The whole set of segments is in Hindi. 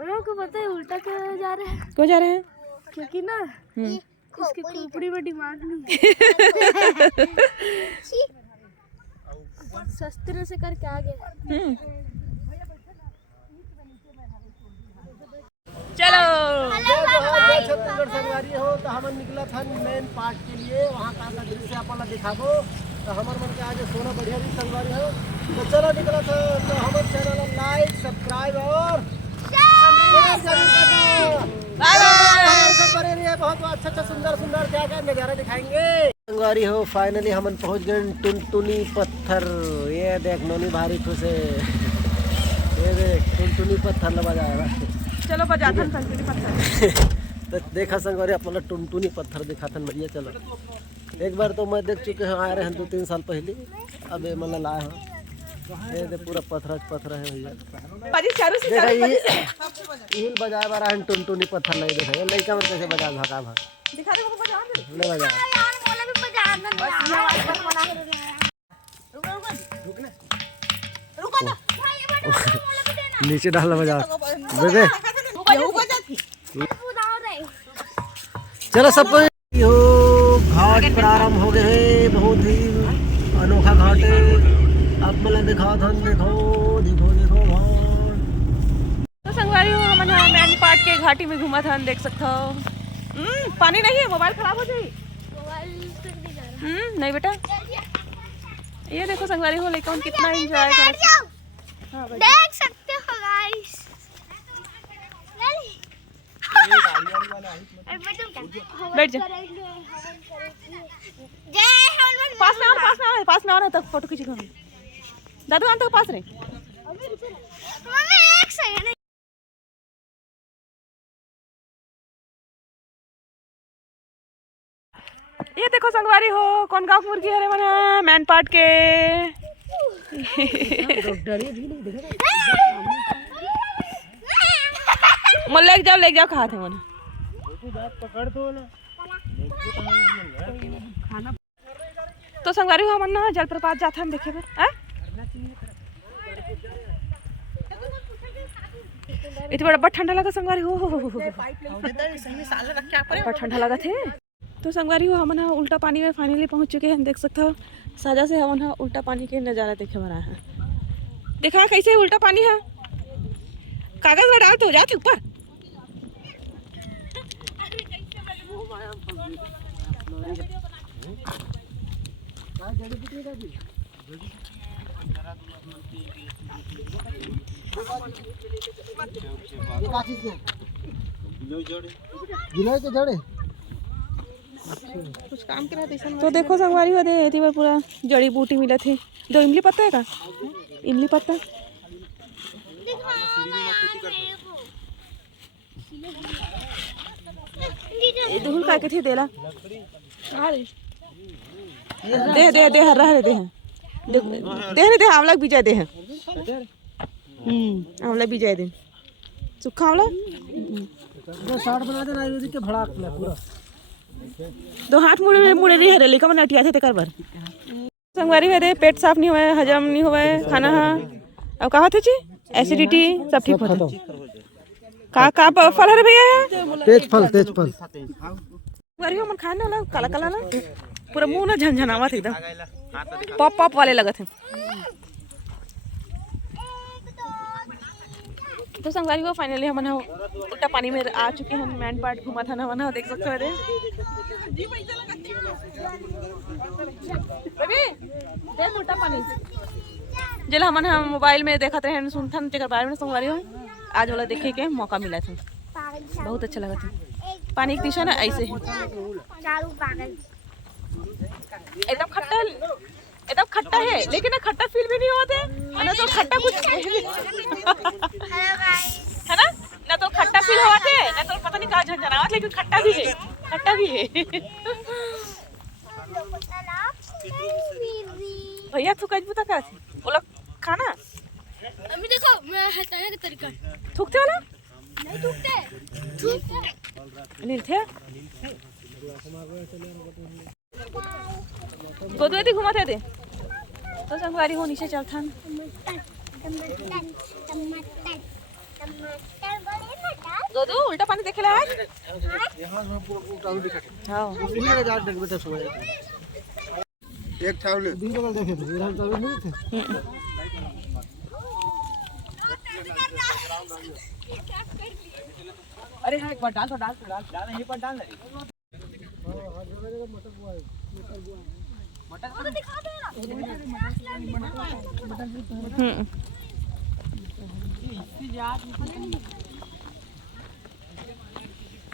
हम लोग को पता है उल्टा क्यों जा रहे हैं? क्यों जा रहे हैं? क्योंकि ना इसकी खोपड़ी में डिमांड नहीं है। शस्त्र से करके आ गए। चलो छत्तीसगढ़ संगवारी हो तो हम निकला था मेन पार्ट के लिए, वहाँ का दृश्य अपन दिखाबो तो हमार मन के आज सोना बढ़िया भी संगवारी हो तो चलो निकला था। तो हमारे चैनल लाइक सब्सक्राइब और बहुत अच्छा सुंदर सुंदर क्या क्या नजारा दिखाएंगे। संगवारी हो फाइनली हम पहुँच गए टुनटुनी पत्थर। ये देख नोनी भारी खुश है, ये देख टुनटुनी पत्थर लगा जाएगा। चलो बजाथन टुनटुनी पत्थर। तो देखा संगवारी अपन टुनटुनी पत्थर दिखा था बढ़िया। चलो एक बार तो मैं देख चुके हैं, आए रहे हैं 2-3 साल पहले, अब ये मतलब लाए हैं। ये दे पूरा पत्थर है भैया। देखा ये ईल बजाए बारा है टुनटुनी पत्थर नहीं देखा। ये लड़का में कैसे बजा भागा भाग दिखा दे बजा ले बजा। नीचे डाल बजा बेबे। चलो सबको घाट प्रारंभ हो गए हैं, बहुत ही अनोखा घाट है। अब मतलब दिखाओ धन देखो देखो देखो घाट। तो संगवारी हो हम मैन पार्ट के घाटी में घूमा था, देख सकते हो। पानी नहीं है, मोबाइल खराब हो जाए। नहीं बेटा, ये देखो संगवारी हो लेकिन कितना एंजॉय कर देख सकते हो गाइस। बैठ जा, पास में आओ ना तक फोटो खींच दादू आन तक पास रहे। ये देखो संगवारी हो कौन गाँव मुर्गी है रे मना मैन पार्ट के। मन लेके जाओ कहा थे मन पकड़ दो ना। तो संगवारी हो मन ना जलप्रपात जाता हम देखे इतना बड़ा ठंडा लगा संगवारी हो ठंडा लगा थे। तो संगवारी हो हम उल्टा पानी में फाइनली पहुंच चुके हैं, देख सकते हो। साजा से हम उल्टा पानी के नज़ारा देखे बना है। देखा कैसे उल्टा पानी है, कागज में डाल तो जाते ऊपर। कुछ काम करा दे। तो देखो संगवारी हो दे पूरा जड़ी बूटी मिला थे। जो इमली पत्ता है का, इमली पत्ता धुल का के थे देला दे हर रहा दे दे आंवला बीजा दे आंवला बीजा दे सूखा आंवला साड़ बना देना आयुर्वेदिक के भड़ाक में पूरा। दो हाथ मुड़े रही है लेकिन मैंने अटिया थे तेकर बार संगवारी है दे पेट साफ नहीं हुआ, हजम नहीं हुआ खाना। हाँ अब कहा थे जी एसिडिटी सब ठीक होता का फल है भैया? तेज फल संगवारी हो मन खाने वाला काला काला ना पूरा मुंह ना झनझनावा थे एकदम पॉप वाले लगा थे। तो संगवारी हो फाइनली हम उल्टा पानी में आ चुके हैं। मैन पार्ट घुमा था ना देख सकते हो। देख उल्टा पानी जल हम मोबाइल में देखते हैं सुनता तेकर बारे में संगवारी हो आज वाला देखे के मौका मिला था, बहुत अच्छा लगा था। पानी की दिशा ना ऐसे एकदम खट्टा है लेकिन खट्टा फील भी नहीं होते ना, तो खट्टा कुछ है ना तो खट्टा फील होते ना, तो पता नहीं कहाँ झंझनावत लेकिन खट्टा भी है भैया तू कज बता का बोला खाना अभी देखो मैं हटाने का तरीका थूकते वाला नहीं थूकते नील थे गोदवेदी घुमा थे तो संगवारी हो नीचे चलता गोदू उल्टा पानी देखेला आज यहाँ से पूरा उल्टा भी दिखा हां उसी में जा देख बेटा सोए एक चावल दिन का देखे थे इधर चावल नहीं थे अरे हां एक बार डाल यहीं पर डाल मटर दिखा दे ना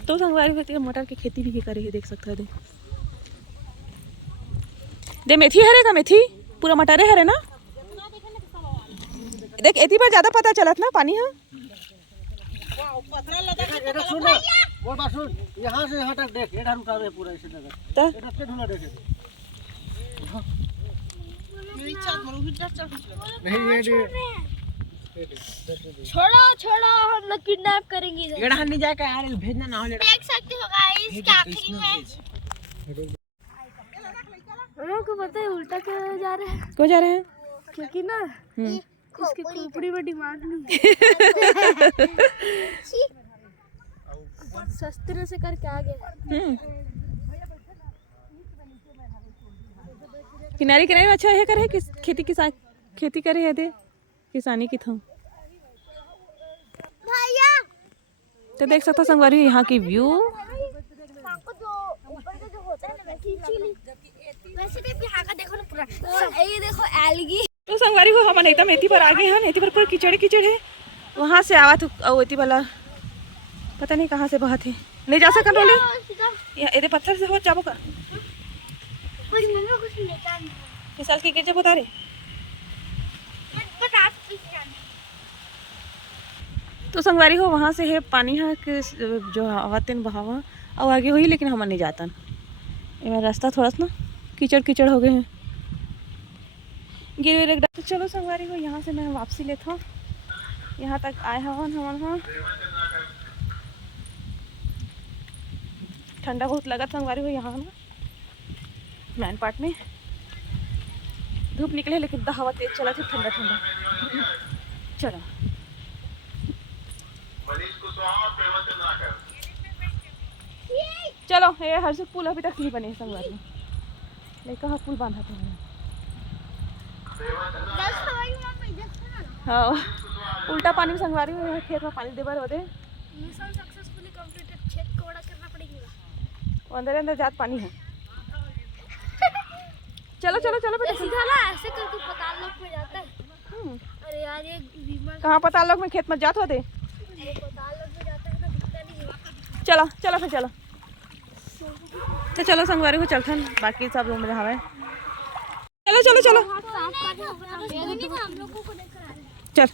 तो संगवारी होती है मटर की खेती भी करे है देख सकते हो दे मेथी हरे का मेथी पूरा मटरे हरे ना देख एती पर ज्यादा पता चलत ना पानी है सुन वो बात सुन यहाँ से यहाँ तक देख इधर उठा रहे पूरा इसी जगह तो इधर से ढूंढा देखे नहीं ये छोड़ो छोड़ो हम लोग किडनैप करेंगे इधर गड़ा नहीं जाएगा यार भेजना ना हो देख सकते हो गाइस क्या आखिरी में हम लोग को पता है उल्टा क्यों जा रहे हैं क्यों जा रहे हैं क्योंकि ना इसकी खोपड़ी में डिमांड नहीं है सस्ते से करके आ गए किनारे किनारे में अच्छा है करे किस खेती करे है दे किसानी की था भैया तो देख सकते हो संगवारी यहाँ की व्यू आपको जो ऊपर का जो होता है ना वैसे टाइप यहाँ का देखो ना पूरा ये देखो एल्गी तो संगवारी को हम एकदम एती पर आ गए हैं एती पर पूरा कीचड़ है वहाँ से आवा तो एती वाला पता नहीं कहाँ से बहा थे नहीं जा सकता रोले ये पत्थर से हो जाबो का मिसाल की गिरजे बता रहे तो संगवारी हो वहाँ से है पानी है कि जो आवातें बहावा और आगे हुई लेकिन हम नहीं जाता ये रास्ता थोड़ा सा ना कीचड़ हो गए हैं गिर तो चलो संगवारी हो यहाँ से मैं वापसी लेता हूँ यहाँ तक आए हवन हाँ ठंडा बहुत लगा संगवारी हो यहाँ ना मैन पार्ट में धूप निकले लेकिन हवा तेज चला थी ठंडा चलो चलो ये हर्षद पुल अभी तक नहीं बने संगवारी में नहीं कहा पुल बांधा था हाँ उल्टा पानी में संगवारी में खेत में पानी देवर होते मिशन सक्सेसफुली कंप्लीटेड खेत को बड़ा करना पड़ेगा अंदर जात पानी है चलो बेटा सीधा ना ऐसे करके पताल लोग में जाता है अरे यार ये विमान कहाँ पताल लोग में खेत में जात होते पताल लोग में जाता है ना दिखता नहीं है चलो फिर तो चलो संगवारी को चलते हैं बाकी सब रूम में जहाँ है चलो हम लोगों को देखकर आ रहे हैं चल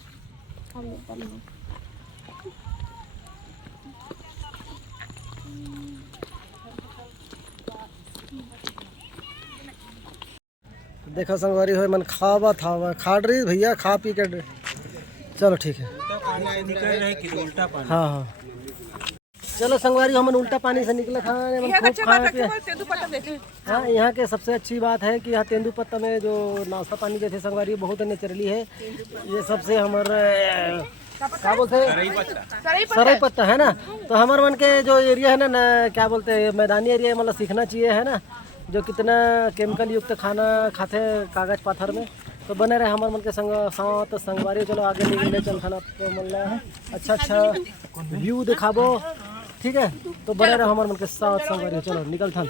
देखो संगवारी हो मन खावा था खाड़ रही भैया खा पी कर चलो ठीक है हाँ चलो संगवारी हमन उल्टा पानी से निकले था हाँ यहाँ के सबसे अच्छी बात है कि यहाँ तेंदुपत्ता में जो नाश्ता पानी देते संगवारी बहुत नेचुरली है ये सबसे हमारे क्या बोलते हैं सराई पत्ता है ना तो हमारे मन के जो एरिया है ना क्या बोलते हैं मैदानी एरिया मतलब सीखना चाहिए है ना जो कितना केमिकल युक्त खाना खाते हैं कागज पाथर में तो बने रहे हमारे मन के साथ संगवारी चलो आगे ले चल खाना तो मन रहा है अच्छा व्यू दिखाबो ठीक है तो बने रहे हमारे मन के साथ संगवारी चलो निकल था